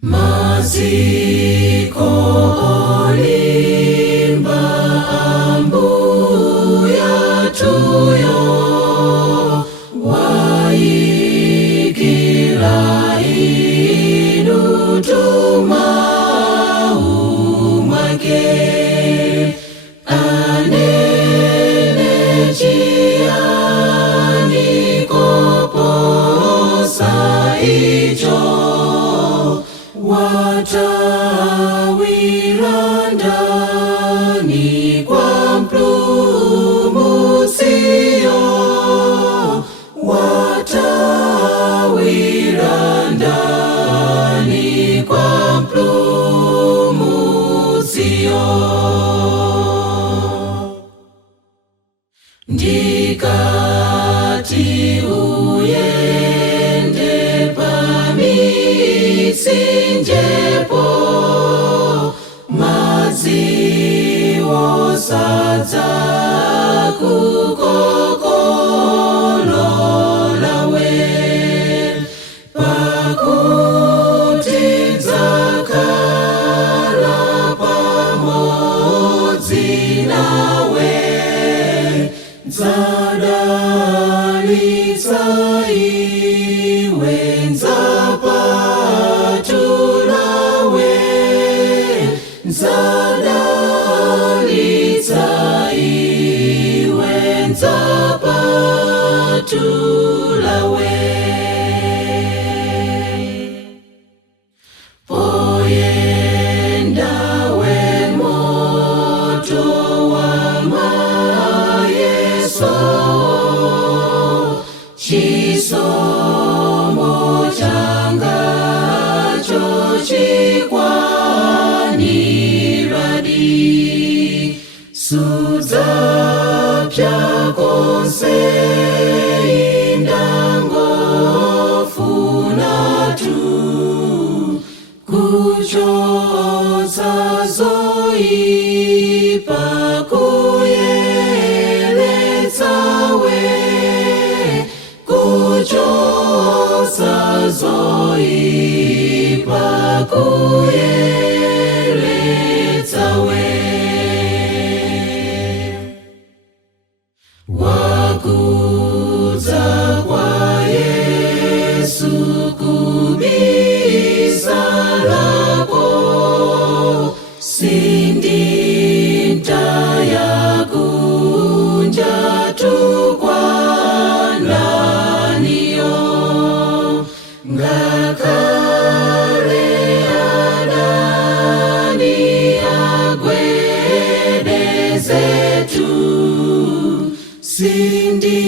Maziko olimba ambuya tuyo waikila inu tumau mwake anene chiani koposa icho watawira ndani kwa mpulumutsi-yo, watawira ndani kwa mpulumutsi-yo. Ndikati uyende pamitsinjepo madzi osadza kukokolola-we, pakuti dzakhala pamodzi nawe, dzadalitsa iwe ndzapatula-we, dzadalitsa iwe ndzapatula-we. Poyenda wemoto wa mayeso, chisomo changacho chikwaniradi, sudzapya konse indangofuna tu kuchotsa zoipa kuyeretsa-we, kuchotsa zoipa kuyeretsa-we. Wakudza kwa Yesu kubisalako, sindintaya kunja tukwananiyo, ngakhale adani agwedezetu, sindi